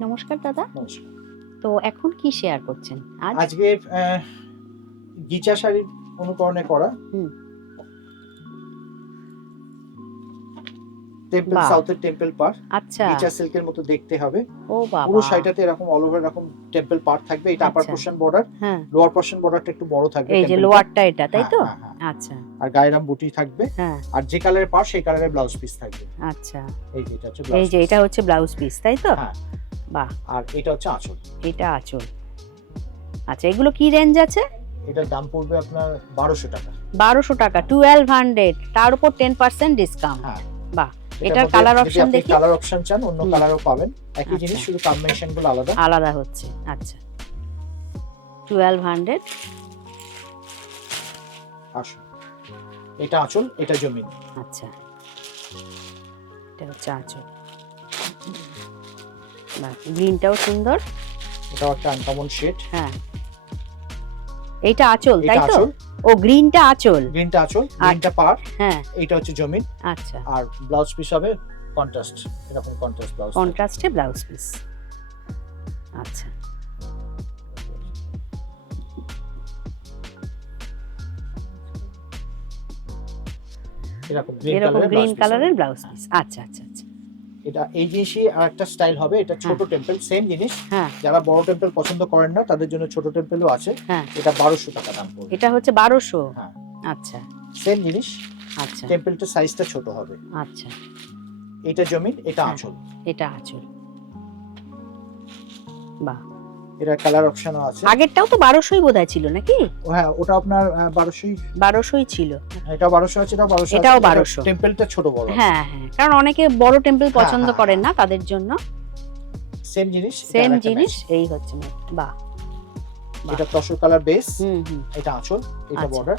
নমস্কার দাদা। নমস্কার। তো এখন কি শেয়ার করছেন আজ? আজকে গিচা শাড়ির অনুকরণে করা হুম। টেম্পল বাহ! সাউথের টেম্পল পাড় আচ্ছা। গিচা সিল্কের মতো দেখতে হবে। ও পুরো বাবা! শাড়িটাতে এরকম অল ওভার এরকম টেম্পল পাড় থাকবে। এটা আপার আচ্ছা। পোরশন বর্ডার, হ্যাঁ। লোয়ার পোরশন বর্ডারটা একটু বড় থাকবে এই যে টেম্পলটা। লোয়ারটা এটা, তাই হ্যাঁ, তো? হ্যাঁ, হ্যাঁ। আচ্ছা। আর গায়েরাম বুটি থাকবে। হ্যাঁ। আর যে কালারের পাড় সেই কালারের ব্লাউজ পিস থাকবে। আচ্ছা। এই যে এটা হচ্ছে এই ব্লাউজ যে পিস। এটা হচ্ছে ব্লাউজ পিস, তাই তো? হ্যাঁ। বাহ! আর এটা হচ্ছে আঁচল। এটা আঁচল। আচ্ছা, এগুলো কি রেঞ্জ আছে? এটার দাম পড়বে আপনার 1200 টাকা। 1200 টাকা, 1200, তার উপর 10% ডিসকাউন্ট। হ্যাঁ। বাহ! এটার এটার মধ্যে কালার যদি অপশন আপনি দেখি। কালার অপশন চান অন্য হুম। কালারও পাবেন। একই আচ্ছা। জিনিস, শুধু কম্বিনেশন গুলো আলাদা। আলাদা হচ্ছে। আচ্ছা। 1200। আসুন, এটা আঁচল, এটা জমিন। আচ্ছা। এটা হচ্ছে আঁচল। বাহ! গ্রিনটাও সুন্দর। এটাও একটা আনকমন শেড। হ্যাঁ। এইটা আঁচল, তাই এটা তো? আঁচল, ও গ্রিনটা আঁচল। গ্রিনটা আঁচল, গ্রিনটা পাড়, হ্যাঁ। এইটা হচ্ছে জমিন। আচ্ছা। আর ব্লাউজ পিস হবে কন্ট্রাস্ট, এরকম কন্ট্রাস্ট ব্লাউজ। কন্ট্রাস্টে ব্লাউজ পিস। আচ্ছা। এরকম এরকম গ্রিন কালারের ব্লাউজ হ্যাঁ। পিস। আচ্ছা আচ্ছা আচ্ছা। এটা এই জিনিসই আরেকটা স্টাইল হবে। এটা ছোট টেম্পল, সেম জিনিস। হ্যাঁ। যারা বড় টেম্পল পছন্দ করেন না তাদের জন্য ছোট টেম্পলও আছে। হ্যাঁ। এটা 1200 টাকা দাম পড়বে। এটা হচ্ছে 1200। হ্যাঁ, আচ্ছা। সেম জিনিস। আচ্ছা। টেম্পলটা সাইজটা ছোট হবে। আচ্ছা। এটা জমিন, এটা হ্যাঁ। আঁচল। এটা আঁচল। বাহ! এটা কালার অপশনও আছে। আগেরটাও তো 1200ই বোধহয় ছিল নাকি? হ্যাঁ, ওটা আপনার 1200ই। 1200ই ছিল। এটা 1200 আছে, এটা 1200 আছে। এটাও 1200। টেম্পলটা ছোট বড় আছে। হ্যাঁ, হ্যাঁ। কারণ অনেকে বড় টেম্পল পছন্দ হ্যাঁ, করেন হ্যাঁ। না, তাদের জন্য সেম জিনিস, সেম জিনিস এই হচ্ছে। বাহ! বাহ! এটা তসর কালার বেস, হুম হুম। এটা আঁচল, এটা আচ্ছা। বর্ডার।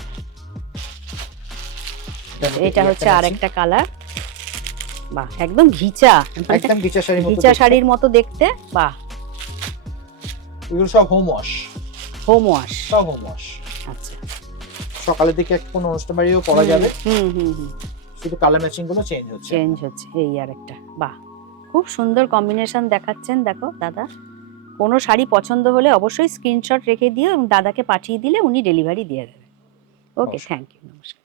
এটা হচ্ছে আরেকটা কালার। বাহ! একদম ঘিচা। একদম গিচা শাড়ির মতো। ঘিচা শাড়ির মতো দেখতে। বাহ! এগুলো সব হোম ওয়াশ। Home wash. সব হোম ওয়াশ। আচ্ছা। সকালের দিকে কোনো অনুষ্ঠান বাড়িও পরা যাবে। হুম হুম হুম। শুধু কালার ম্যাচিং গুলো চেঞ্জ হচ্ছে। চেঞ্জ হচ্ছে এই আরেকটা। বাহ! খুব সুন্দর কম্বিনেশন দেখাচ্ছেন, দেখো দাদা। কোনো শাড়ি পছন্দ হলে অবশ্যই স্ক্রিনশট রেখে দিও এবং দাদাকে পাঠিয়ে দিলে উনি ডেলিভারি দিয়ে দেবেন। ওকে, থ্যাংক ইউ। নমস্কার।